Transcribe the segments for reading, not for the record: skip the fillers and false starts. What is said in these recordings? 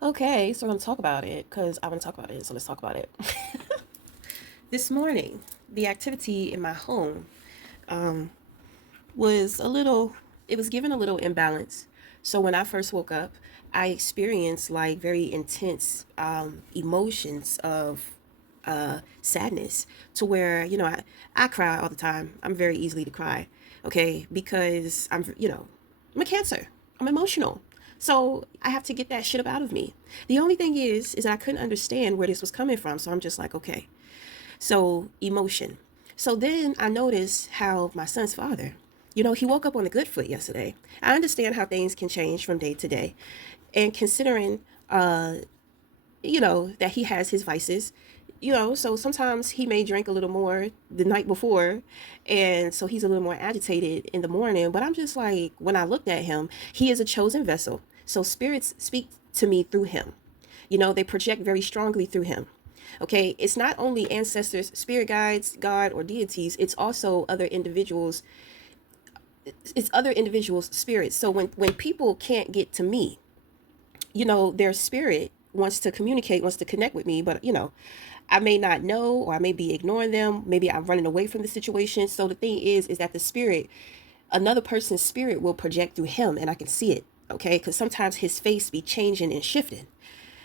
Okay, so we're gonna talk about it because I want to talk about it. So let's talk about it. This morning, the activity in my home um, was a little. It was given a little imbalance. So when I first woke up, I experienced like very intense emotions of sadness to where I cry all the time. I'm very easily to cry, okay, because I'm a cancer. I'm emotional. So I have to get that shit up out of me. The only thing is I couldn't understand where this was coming from. So I'm just like, okay. So emotion. So then I noticed how my son's father, he woke up on a good foot yesterday. I understand how things can change from day to day. And considering that he has his vices, so sometimes he may drink a little more the night before, and so he's a little more agitated in the morning. But I'm just like, when I looked at him, he is a chosen vessel. So spirits speak to me through him. They project very strongly through him. Okay, it's not only ancestors, spirit guides, God, or deities, it's also other individuals. It's other individuals' spirits. So when people can't get to me, their spirit wants to communicate, wants to connect with me, but I may not know, or I may be ignoring them. Maybe I'm running away from the situation. So the thing is that the spirit, another person's spirit will project through him, and I can see it. Okay, because sometimes his face be changing and shifting.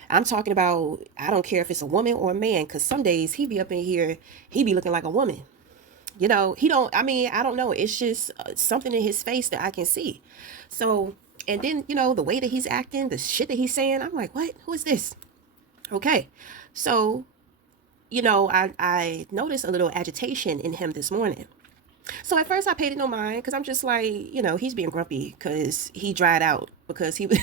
I'm talking about, I don't care if it's a woman or a man, because some days he be up in here, he be looking like a woman. He don't, I mean, I don't know. It's just something in his face that I can see. So, and then, the way that he's acting, the shit that he's saying, I'm like, what? Who is this? Okay. So, I noticed a little agitation in him this morning. So at first I paid it no mind because I'm just like, he's being grumpy because he dried out because he was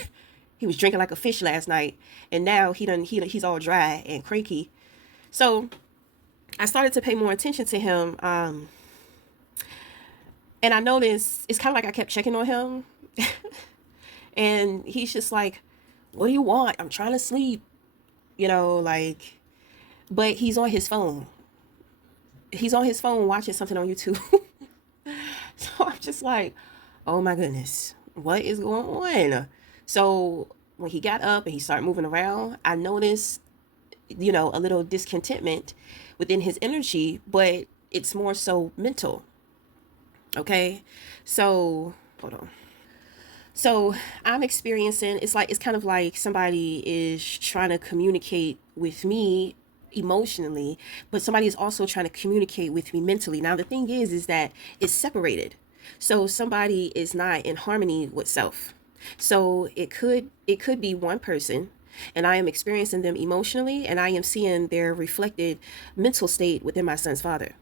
he was drinking like a fish last night, and now he's all dry and cranky. So I started to pay more attention to him, and I noticed it's kind of like I kept checking on him, and he's just like, "What do you want? I'm trying to sleep," like, but he's on his phone. He's on his phone watching something on YouTube. So I'm just like, oh my goodness, what is going on? So when he got up and he started moving around, I noticed, a little discontentment within his energy, but it's more so mental. Okay. So hold on. So I'm experiencing, it's kind of like somebody is trying to communicate with me emotionally, but somebody is also trying to communicate with me mentally. Now the thing is that it's separated. So somebody is not in harmony with self. So it could be one person, and I am experiencing them emotionally, and I am seeing their reflected mental state within my son's father.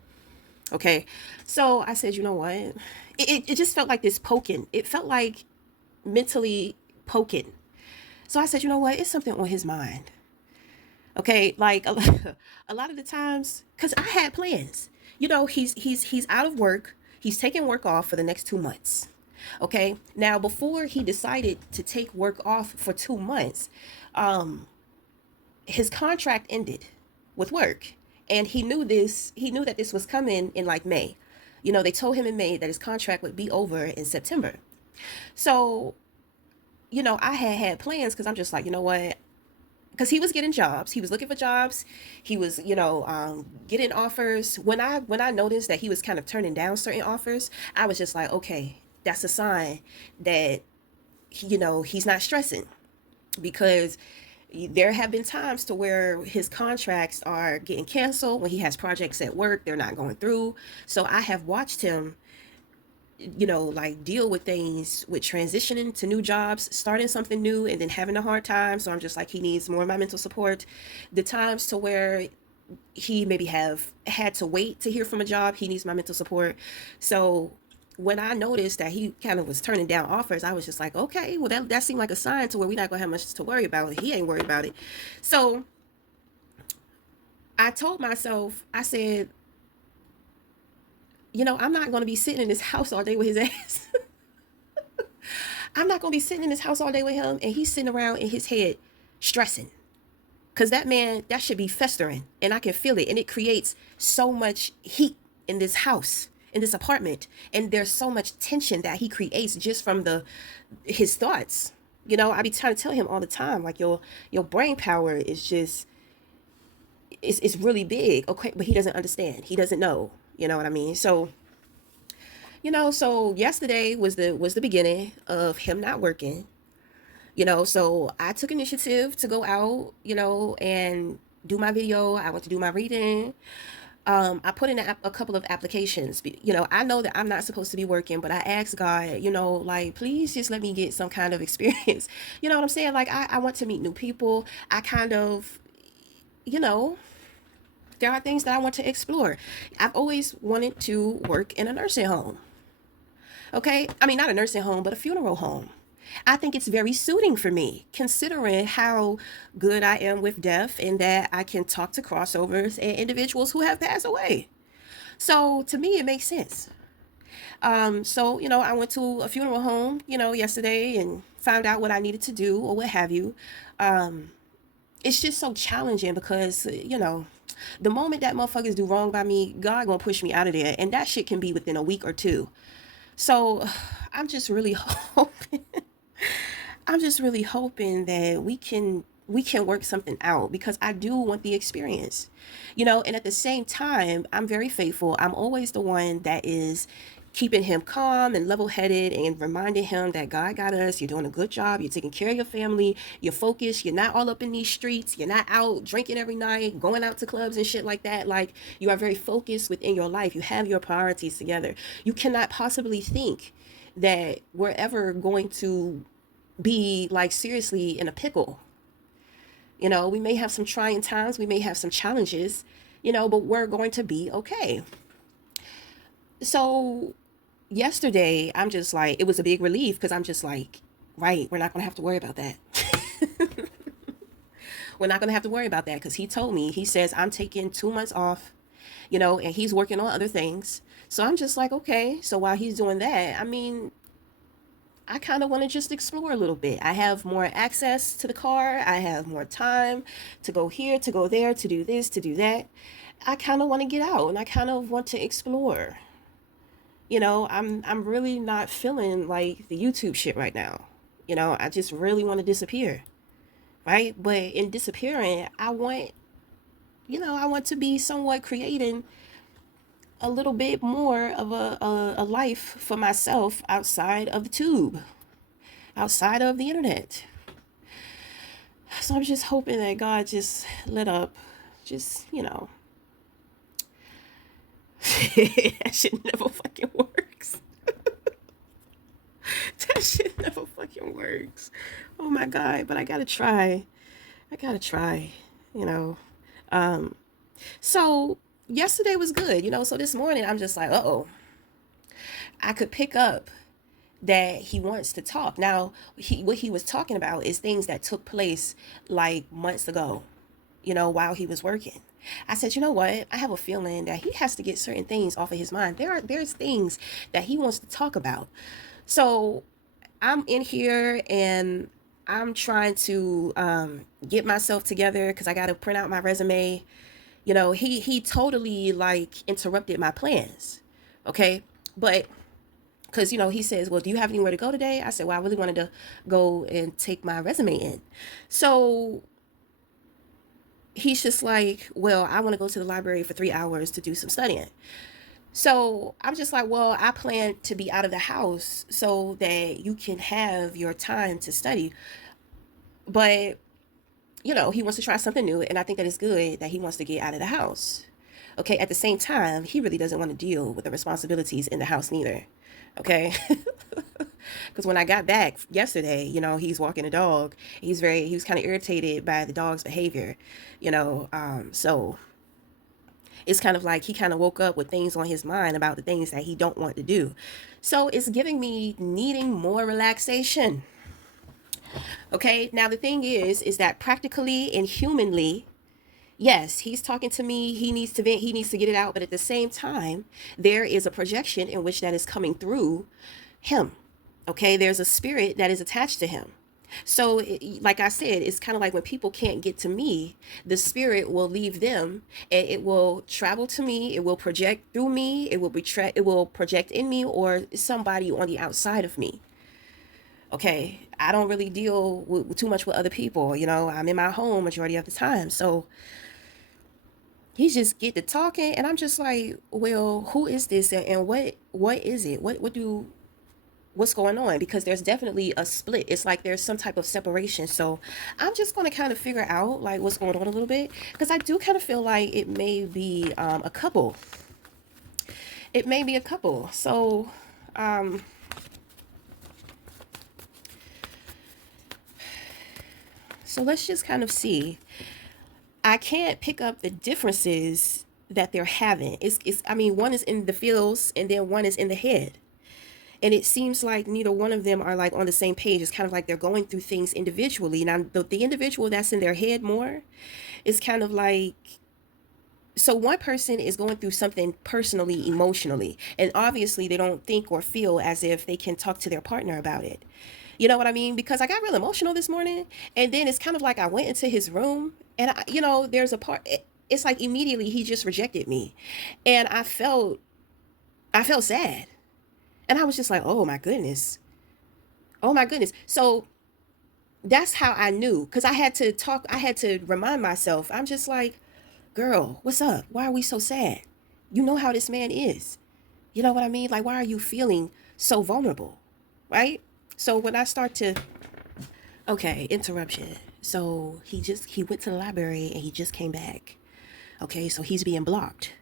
Okay. So I said, you know what? It just felt like this poking. It felt like mentally poking. So I said, you know what? It's something on his mind. Okay, like a lot of the times, cause I had plans. He's out of work. He's taking work off for the next 2 months. Okay, now before he decided to take work off for 2 months, um, his contract ended with work, and he knew this. He knew that this was coming in like May. They told him in May that his contract would be over in September. So I had plans because I'm just like, you know what? Because he was getting jobs, he was looking for jobs, he was, getting offers. When I noticed that he was kind of turning down certain offers, I was just like, okay, that's a sign that he's not stressing, because there have been times to where his contracts are getting canceled when he has projects at work, they're not going through. So I have watched him like deal with things with transitioning to new jobs, starting something new, and then having a hard time. So I'm just like, he needs more of my mental support. The times to where he maybe have had to wait to hear from a job, he needs my mental support. So when I noticed that he kind of was turning down offers, I was just like, okay, well, that seemed like a sign to where we're not gonna have much to worry about. He ain't worried about it. So I told myself, I said, I'm not gonna be sitting in this house all day with his ass. I'm not gonna be sitting in this house all day with him and he's sitting around in his head stressing. Cause that man, that should be festering, and I can feel it. And it creates so much heat in this house, in this apartment. And there's so much tension that he creates just from his thoughts. I be trying to tell him all the time, like your brain power is just it's really big. Okay, but he doesn't understand. He doesn't know. You know what I mean? So, so yesterday was the beginning of him not working. So I took initiative to go out, and do my video. I went to do my reading. I put in a couple of applications. I know that I'm not supposed to be working, but I asked God, like, please just let me get some kind of experience. You know what I'm saying? Like, I want to meet new people. I kind of, you know, there are things that I want to explore. I've always wanted to work in a nursing home. Okay? I mean, not a nursing home, but a funeral home. I think it's very suiting for me, considering how good I am with death and that I can talk to crossovers and individuals who have passed away. So to me, it makes sense. So, I went to a funeral home, yesterday and found out what I needed to do or what have you. Um, it's just so challenging because, the moment that motherfuckers do wrong by me, God gonna push me out of there. And that shit can be within a week or two. So I'm just really hoping I'm just really hoping that we can work something out because I do want the experience. And at the same time, I'm very faithful. I'm always the one that is keeping him calm and level-headed and reminding him that God got us. You're doing a good job. You're taking care of your family. You're focused. You're not all up in these streets. You're not out drinking every night, going out to clubs and shit like that. Like, you are very focused within your life. You have your priorities together. You cannot possibly think that we're ever going to be like seriously in a pickle. We may have some trying times, we may have some challenges, but we're going to be okay. So yesterday, I'm just like, it was a big relief because I'm just like, right, we're not going to have to worry about that. We're not going to have to worry about that because he told me, he says, I'm taking 2 months off, and he's working on other things. So I'm just like, okay. So while he's doing that, I mean, I kind of want to just explore a little bit. I have more access to the car. I have more time to go here, to go there, to do this, to do that. I kind of want to get out and I kind of want to explore. I'm really not feeling like the YouTube shit right now. I just really want to disappear, right? But in disappearing, I want to be somewhat creating a little bit more of a life for myself outside of the tube, outside of the internet. So I'm just hoping that God just let up, just, that shit never fucking works. That shit never fucking works. Oh my God, but I gotta try. I gotta try, you know. Um, so yesterday was good, so this morning I'm just like, oh, I could pick up that he wants to talk. Now, what he was talking about is things that took place like months ago, while he was working. I said, you know what? I have a feeling that he has to get certain things off of his mind. There's things that he wants to talk about. So I'm in here and I'm trying to get myself together because I got to print out my resume. He totally like interrupted my plans. Okay, but because he says, well, do you have anywhere to go today? I said, well, I really wanted to go and take my resume in. So he's just like, well, I want to go to the library for 3 hours to do some studying. So I'm just like, well, I plan to be out of the house so that you can have your time to study. But he wants to try something new, and I think that it's good that he wants to get out of the house. Okay, at the same time, he really doesn't want to deal with the responsibilities in the house neither. Okay. Because when I got back yesterday, he's walking a dog. He was kind of irritated by the dog's behavior, so it's kind of like he kind of woke up with things on his mind about the things that he don't want to do. So it's giving me needing more relaxation. Okay, now the thing is that practically and humanly, yes, he's talking to me. He needs to vent. He needs to get it out. But at the same time, there is a projection in which that is coming through him. Okay, there's a spirit that is attached to him. So, like I said, it's kind of like when people can't get to me, the spirit will leave them and it will travel to me. It will project through me. It will project in me or somebody on the outside of me. Okay, I don't really deal with too much with other people. I'm in my home majority of the time. So he just get to talking, and I'm just like, well, who is this, and what is it? What's going on? Because there's definitely a split. It's like there's some type of separation. So I'm just going to kind of figure out like what's going on a little bit, because I do kind of feel like it may be a couple. It may be a couple. Um, so let's just kind of see. I can't pick up the differences that they're having. It's I mean, one is in the feels and then one is in the head. And it seems like neither one of them are like on the same page. It's kind of like they're going through things individually. Now, the individual that's in their head more is kind of like, so one person is going through something personally, emotionally, and obviously they don't think or feel as if they can talk to their partner about it. You know what I mean? Because I got real emotional this morning, and then it's kind of like I went into his room, and there's a part. It's like immediately he just rejected me, and I felt sad, and I was just like, oh my goodness, oh my goodness. So that's how I knew, because I had to talk. I had to remind myself. I'm just like, girl, what's up? Why are we so sad? You know how this man is. You know what I mean? Like, why are you feeling so vulnerable? Right? So when I start to, okay, interruption. So he went to the library and he just came back. Okay, so he's being blocked.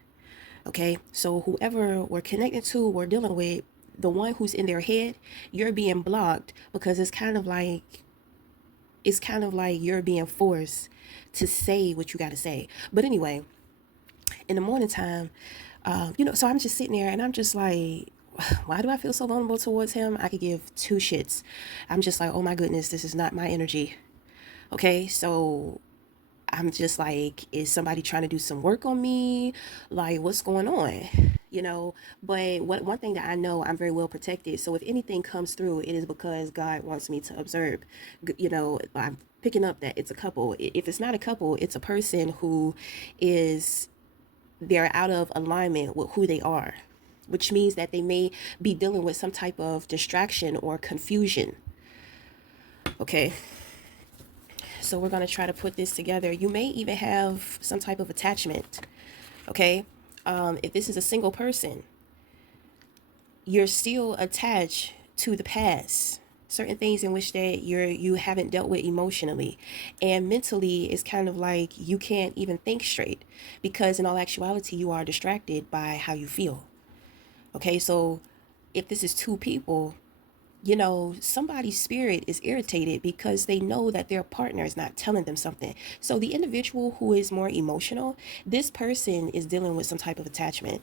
Okay, so whoever we're connected to, we're dealing with, the one who's in their head, you're being blocked because it's kind of like you're being forced to say what you got to say. But anyway, in the morning time, so I'm just sitting there and I'm just like, why do I feel so vulnerable towards him? I could give two shits. I'm just like, oh my goodness, this is not my energy. Okay, so I'm just like, is somebody trying to do some work on me? Like, what's going on? But one thing that I know, I'm very well protected. So if anything comes through, it is because God wants me to observe. I'm picking up that it's a couple. If it's not a couple, it's a person who is, they're out of alignment with who they are, which means that they may be dealing with some type of distraction or confusion. Okay, so we're going to try to put this together. You may even have some type of attachment. Okay, if this is a single person, you're still attached to the past, certain things in which that you haven't dealt with emotionally, and mentally it's kind of like you can't even think straight, because in all actuality you are distracted by how you feel. Okay, so if this is two people, somebody's spirit is irritated because they know that their partner is not telling them something. So the individual who is more emotional, this person is dealing with some type of attachment.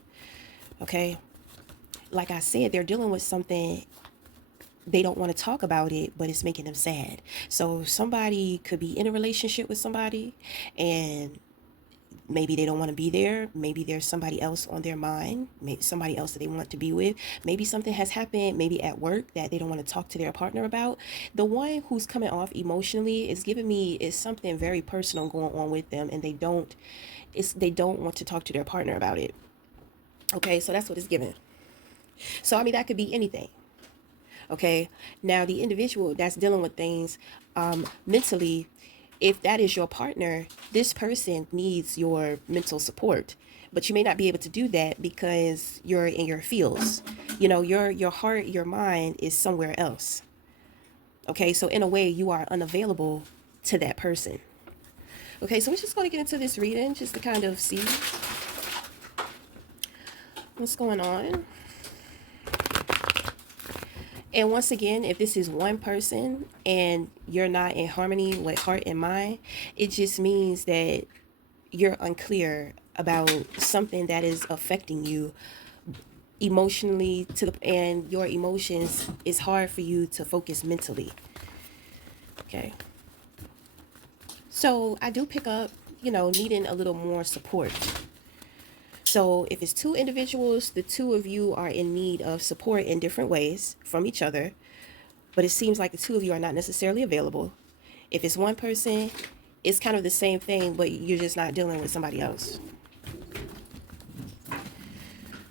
Okay, like I said, they're dealing with something, they don't want to talk about it, but it's making them sad. So somebody could be in a relationship with somebody, and maybe they don't want to be there. Maybe there's somebody else on their mind, maybe somebody else that they want to be with. Maybe something has happened, maybe at work, that they don't want to talk to their partner about. The one who's coming off emotionally is giving me is something very personal going on with them, and they don't want to talk to their partner about it. Okay, so that's what it's giving. So I mean, that could be anything. Okay, now the individual that's dealing with things mentally, if that is your partner, this person needs your mental support, but you may not be able to do that because you're in your feels. Your heart, your mind is somewhere else. Okay, so in a way you are unavailable to that person. Okay, so we're just going to get into this reading just to kind of see what's going on. And once again, if this is one person and you're not in harmony with heart and mind, it just means that you're unclear about something that is affecting you emotionally, and your emotions is hard for you to focus mentally. Okay. So I do pick up, needing a little more support. So if it's two individuals, the two of you are in need of support in different ways from each other, but it seems like the two of you are not necessarily available. If it's one person, it's kind of the same thing, but you're just not dealing with somebody else.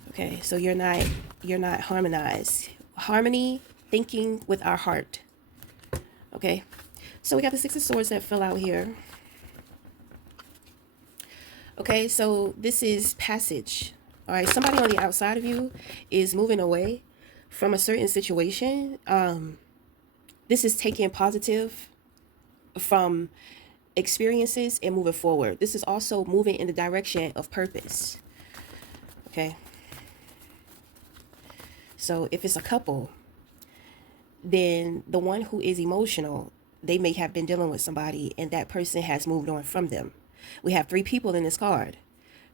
Okay, so you're not harmonized. Harmony, thinking with our heart. Okay, so we got the Six of Swords that fell out here. Okay, so this is passage. All right, somebody on the outside of you is moving away from a certain situation. This is taking positive from experiences and moving forward. This is also moving in the direction of purpose. Okay. So if it's a couple, then the one who is emotional, they may have been dealing with somebody and that person has moved on from them. We have 3 people in this card.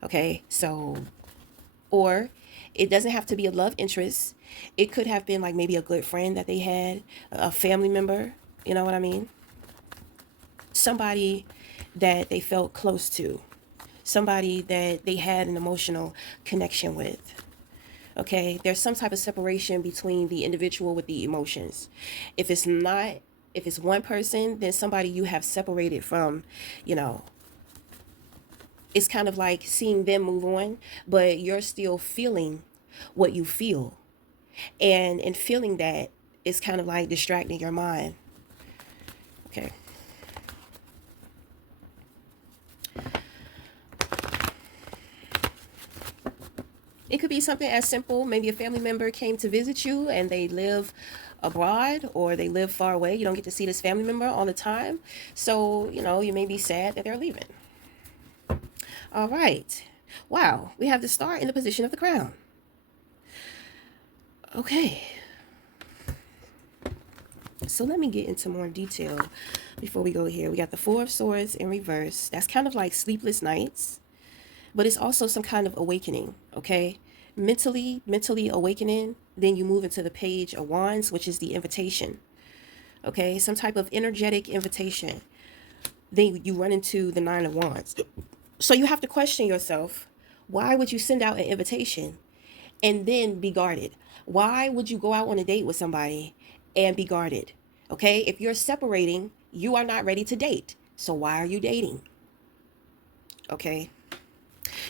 Okay. So, or it doesn't have to be a love interest. It could have been like maybe a good friend that they had, a family member. You know what I mean? Somebody that they felt close to, somebody that they had an emotional connection with. Okay, there's some type of separation between the individual with the emotions. If it's not, if it's one person, then somebody you have separated from, you know, it's kind of like seeing them move on, but you're still feeling what you feel. And in feeling that, it's kind of like distracting your mind. Okay. It could be something as simple, maybe a family member came to visit you and they live abroad or they live far away. You don't get to see this family member all the time. So, you know, you may be sad that they're leaving. All right. Wow. We have the Star in the position of the Crown. Okay. So let me get into more detail before we go here. We got the Four of Swords in reverse. That's kind of like sleepless nights, but it's also some kind of awakening. Okay. Mentally awakening. Then you move into the Page of Wands, which is the invitation. Okay. Some type of energetic invitation. Then you run into the Nine of Wands. So you have to question yourself, why would you send out an invitation and then be guarded? Why would you go out on a date with somebody and be guarded? Okay, if you're separating, you are not ready to date. So why are you dating? Okay,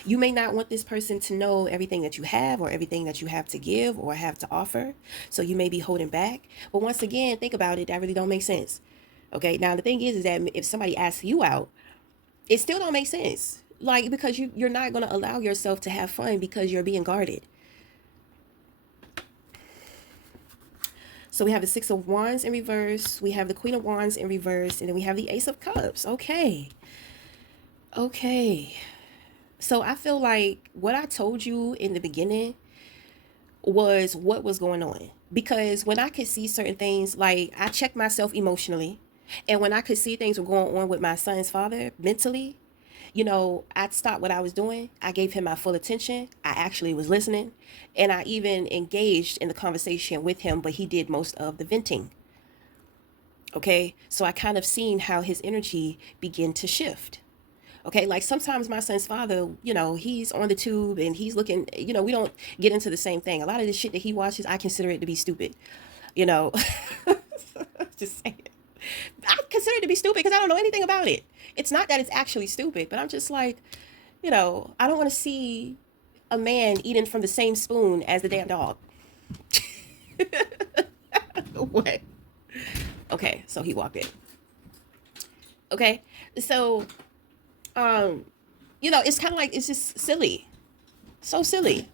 you may not want this person to know everything that you have or everything that you have to give or have to offer. So you may be holding back. But once again, think about it, that really don't make sense. Okay, now the thing is that if somebody asks you out, it still don't make sense. Like, because you're not going to allow yourself to have fun because you're being guarded. So we have the Six of Wands in reverse. We have the Queen of Wands in reverse. And then we have the Ace of Cups. Okay. Okay. So I feel like what I told you in the beginning was what was going on. Because when I could see certain things, like I checked myself emotionally. And when I could see things were going on with my son's father mentally, you know, I stopped what I was doing. I gave him my full attention. I actually was listening. And I even engaged in the conversation with him, but he did most of the venting. Okay. So I kind of seen how his energy began to shift. Okay. Like sometimes my son's father, you know, he's on the tube and he's looking, you know, we don't get into the same thing. A lot of the shit that he watches, I consider it to be stupid, you know. Just saying. I consider it to be stupid because I don't know anything about it. It's not that it's actually stupid, but I'm just like, you know, I don't want to see a man eating from the same spoon as the damn dog. What? Okay, so he walked in. Okay, so, um, you know, it's kind of like, it's just silly. So silly.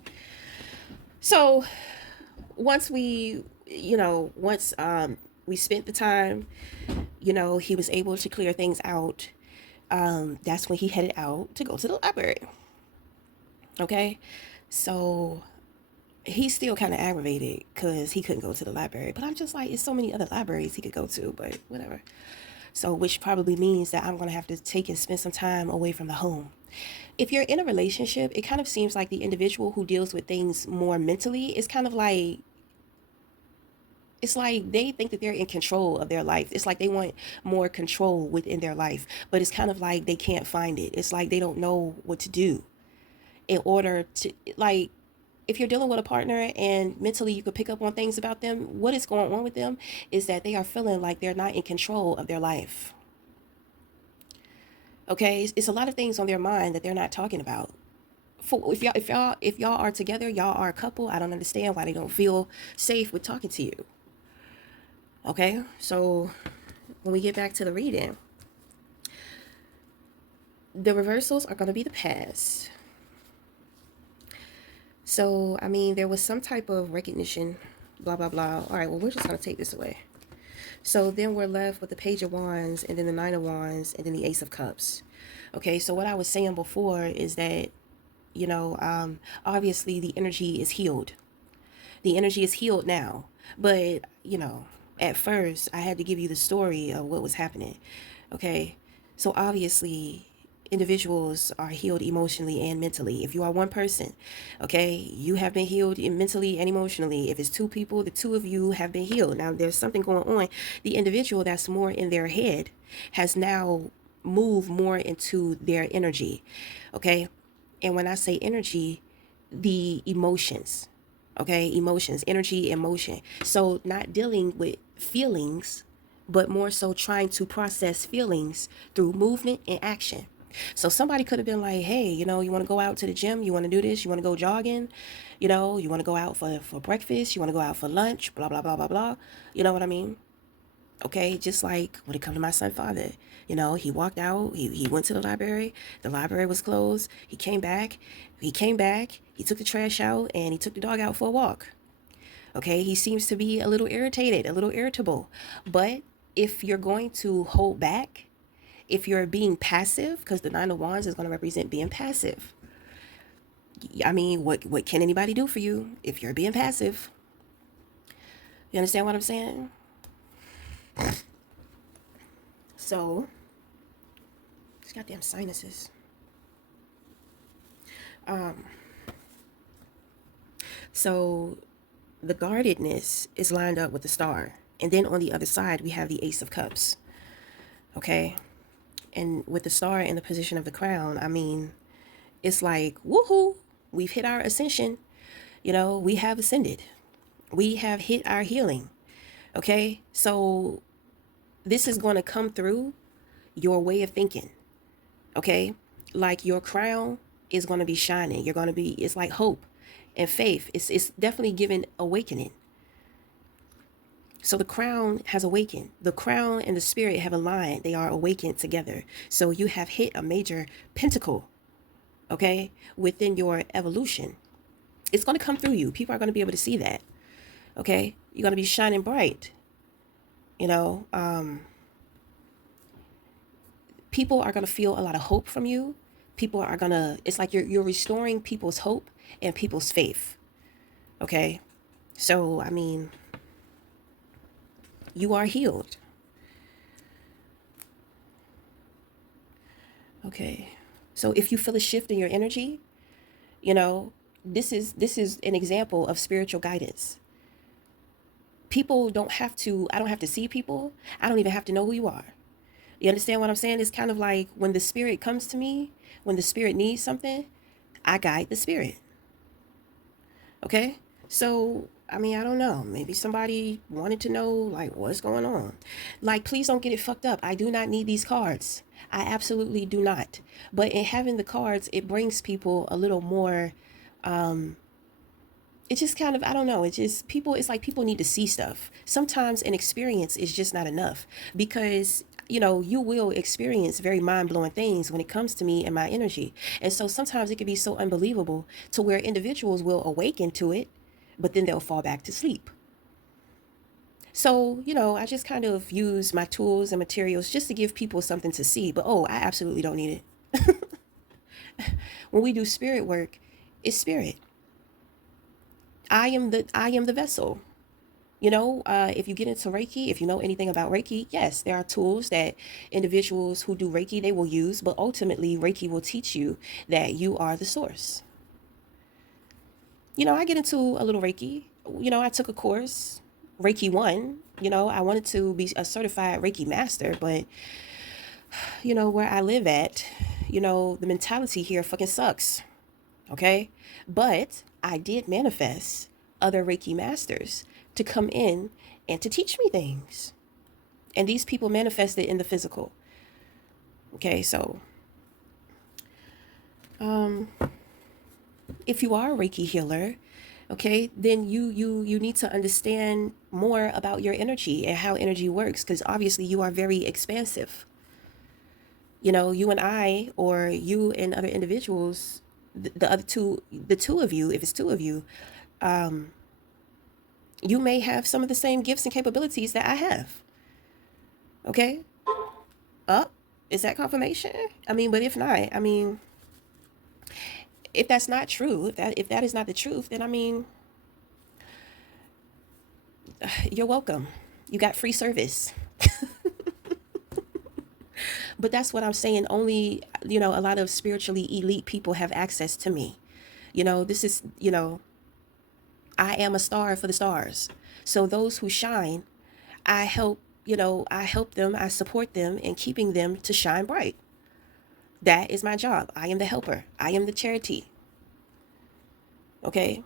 So once we, you know, we spent the time, you know, he was able to clear things out. That's when he headed out to go to the library. Okay, so he's still kind of aggravated because he couldn't go to the library. But I'm just like, it's so many other libraries he could go to, but whatever. So, which probably means that I'm going to have to take and spend some time away from the home. If you're in a relationship, it kind of seems like the individual who deals with things more mentally is kind of like, it's like they think that they're in control of their life. It's like they want more control within their life, but it's kind of like they can't find it. It's like they don't know what to do in order to, like, if you're dealing with a partner and mentally you could pick up on things about them, what is going on with them is that they are feeling like they're not in control of their life. Okay, it's a lot of things on their mind that they're not talking about. For if y'all are together, y'all are a couple. I don't understand why they don't feel safe with talking to you. Okay, so when we get back to the reading, the reversals are going to be the past. So, I mean, there was some type of recognition, blah, blah, blah. All right, well, we're just going to take this away. So then we're left with the Page of Wands, and then the Nine of Wands, and then the Ace of Cups. Okay, so what I was saying before is that, obviously the energy is healed. The energy is healed now. But, at first I had to give you the story of what was happening. Okay, so obviously individuals are healed emotionally and mentally. If you are one person, okay, you have been healed mentally and emotionally. If it's two people, the two of you have been healed. Now there's something going on. The individual that's more in their head has now moved more into their energy. Okay, and when I say energy, the emotions. Okay, emotions, energy, emotion. So not dealing with feelings, but more so trying to process feelings through movement and action. So somebody could have been like, hey, you want to go out to the gym? You want to do this? You want to go jogging? You want to go out for breakfast? You want to go out for lunch? Blah, blah, blah, blah, blah. You know what I mean? Okay, just like when it comes to my son father, he walked out, he went to the library was closed, he came back, he took the trash out, and he took the dog out for a walk. Okay, he seems to be a little irritated, a little irritable. But if you're going to hold back, if you're being passive, because the Nine of Wands is going to represent being passive. I mean, what can anybody do for you if you're being passive? You understand what I'm saying? So, these goddamn sinuses. So the guardedness is lined up with the star. And then on the other side, we have the Ace of Cups. Okay? And with the star in the position of the crown, I mean, it's like, woohoo, we've hit our ascension. We have ascended. We have hit our healing. Okay? So this is going to come through your way of thinking. Okay? Like your crown is going to be shining. You're going to be, it's like hope and faith. It's definitely giving awakening. So the crown has awakened. The crown and the spirit have aligned. They are awakened together. So you have hit a major pentacle, okay, within your evolution. It's going to come through you. People are going to be able to see that, okay? You're going to be shining bright, people are going to feel a lot of hope from you. People are going to, it's like you're restoring people's hope and people's faith, okay? So, I mean, you are healed. Okay. So if you feel a shift in your energy, this is an example of spiritual guidance. People don't have to, I don't have to see people. I don't even have to know who you are. You understand what I'm saying? It's kind of like when the spirit comes to me, when the spirit needs something, I guide the spirit. Okay? So, I mean, I don't know. Maybe somebody wanted to know, like, what's going on. Like, please don't get it fucked up. I do not need these cards. I absolutely do not. But in having the cards, it brings people a little more, it just kind of, I don't know. It's like people need to see stuff. Sometimes an experience is just not enough because you will experience very mind-blowing things when it comes to me and my energy. And so sometimes it can be so unbelievable to where individuals will awaken to it, but then they'll fall back to sleep. So, I just kind of use my tools and materials just to give people something to see. But, I absolutely don't need it. When we do spirit work, it's spirit. I am the vessel. If you get into Reiki, if you know anything about Reiki, yes, there are tools that individuals who do Reiki, they will use, but ultimately Reiki will teach you that you are the source. I get into a little Reiki. I took a course, Reiki 1. I wanted to be a certified Reiki master, but, where I live at, the mentality here fucking sucks. Okay? But I did manifest other Reiki masters to come in and to teach me things. And these people manifested in the physical. Okay, so if you are a Reiki healer, Okay, then you need to understand more about your energy and how energy works, because obviously you are very expansive. You know, you and I, or you and other individuals, the other two, the two of you, if it's two of you, um, you may have some of the same gifts and capabilities that I have. Okay, up, is that confirmation? I mean, but if not, I mean, if that's not true, if that is not the truth, then I mean, you're welcome. You got free service. But that's what I'm saying. Only, a lot of spiritually elite people have access to me. This is, I am a star for the stars. So those who shine, I help them, I support them in keeping them to shine bright. That is my job. I am the helper. I am the charity. Okay?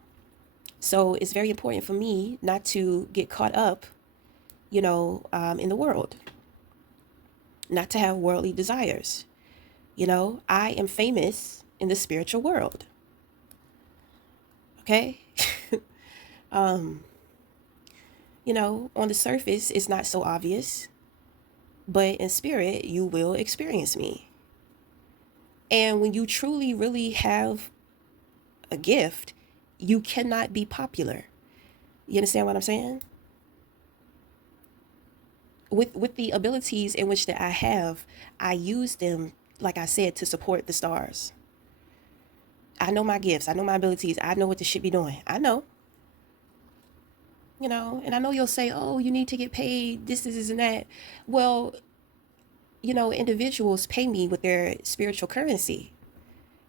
So it's very important for me not to get caught up, in the world, not to have worldly desires. I am famous in the spiritual world. Okay? um, on the surface, it's not so obvious, but in spirit, you will experience me. And when you truly, really have a gift, you cannot be popular. You understand what I'm saying? With the abilities in which that I have, I use them, like I said, to support the stars. I know my gifts. I know my abilities. I know what the shit be doing. I know. And I know you'll say, oh, you need to get paid, this, and that. Well, individuals pay me with their spiritual currency.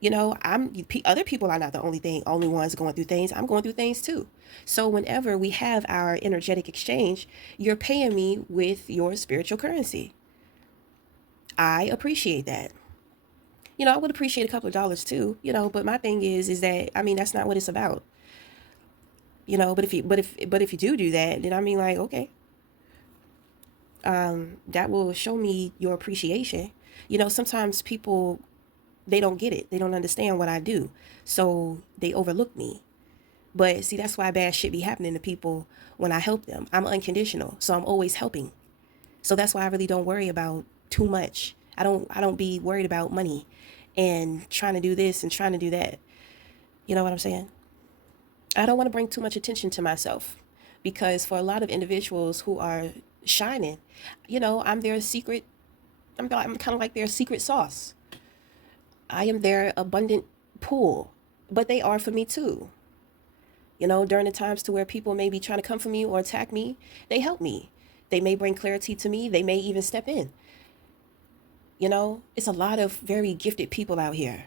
Other people are not the only ones going through things. I'm going through things too. So whenever we have our energetic exchange, you're paying me with your spiritual currency. I appreciate that. I would appreciate a couple of dollars too, but my thing is that, I mean, that's not what it's about. But if you do that, then I mean, like, okay, that will show me your appreciation. Sometimes people, they don't get it. They don't understand what I do. So they overlook me. But see, that's why bad shit be happening to people when I help them. I'm unconditional, so I'm always helping. So that's why I really don't worry about too much. I don't be worried about money and trying to do this and trying to do that. You know what I'm saying? I don't want to bring too much attention to myself, because for a lot of individuals who are shining, I'm their secret. I'm kind of like their secret sauce. I am their abundant pool, but they are for me too. During the times to where people may be trying to come for me or attack me, they help me. They may bring clarity to me. They may even step in. It's a lot of very gifted people out here,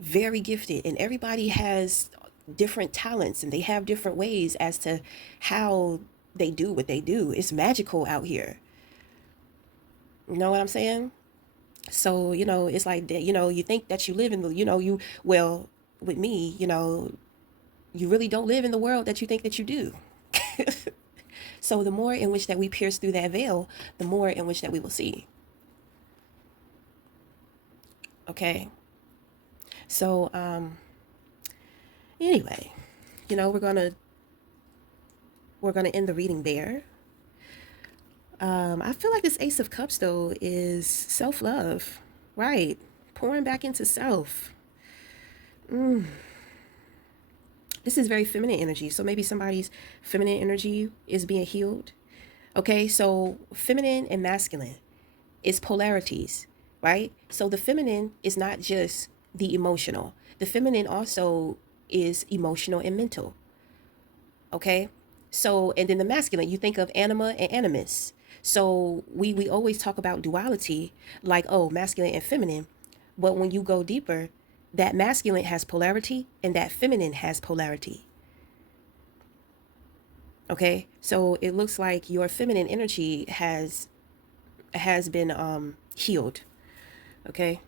very gifted, and everybody has different talents and they have different ways as to how they do what they do. It's magical out here. You know what I'm saying? So, it's like that, you think that you live in the, well, with me, you really don't live in the world that you think that you do. So the more in which that we pierce through that veil, the more in which that we will see. Okay. So, anyway, we're gonna end the reading there. I feel like this Ace of Cups though is self-love, right? Pouring back into self. This is very feminine energy. So maybe somebody's feminine energy is being healed. Okay, so feminine and masculine is polarities, right? So the feminine is not just the emotional. The feminine also is emotional and mental. Okay? So, and then the masculine, you think of anima and animus. So we always talk about duality, like, oh, masculine and feminine. But when you go deeper, that masculine has polarity and that feminine has polarity. Okay? So it looks like your feminine energy has been healed. Okay?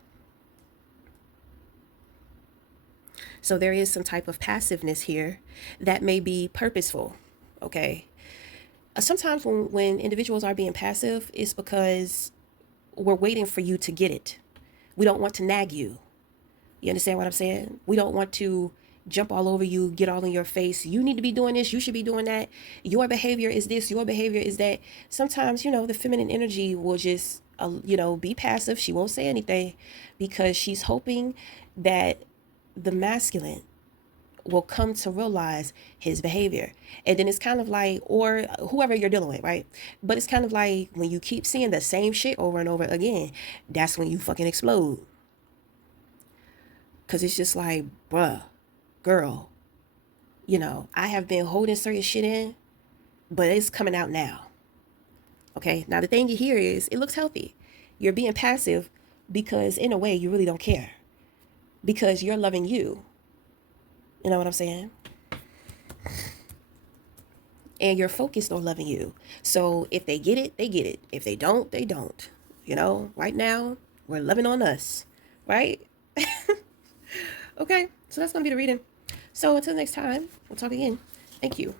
So there is some type of passiveness here that may be purposeful. Okay? Sometimes when individuals are being passive, it's because we're waiting for you to get it. We don't want to nag you. You understand what I'm saying? We don't want to jump all over you, get all in your face. You need to be doing this. You should be doing that. Your behavior is this. Your behavior is that. Sometimes, the feminine energy will just, be passive. She won't say anything because she's hoping that the masculine will come to realize his behavior. And then it's kind of like, or whoever you're dealing with, right? But it's kind of like when you keep seeing the same shit over and over again, that's when you fucking explode. Because it's just like, bruh, girl, I have been holding certain shit in, but it's coming out now. Okay, now the thing here is, it looks healthy. You're being passive because in a way you really don't care. Because you're loving you. You know what I'm saying? And you're focused on loving you. So if they get it, they get it. If they don't, they don't. Right now, we're loving on us. Right? Okay, so that's going to be the reading. So until next time, we'll talk again. Thank you.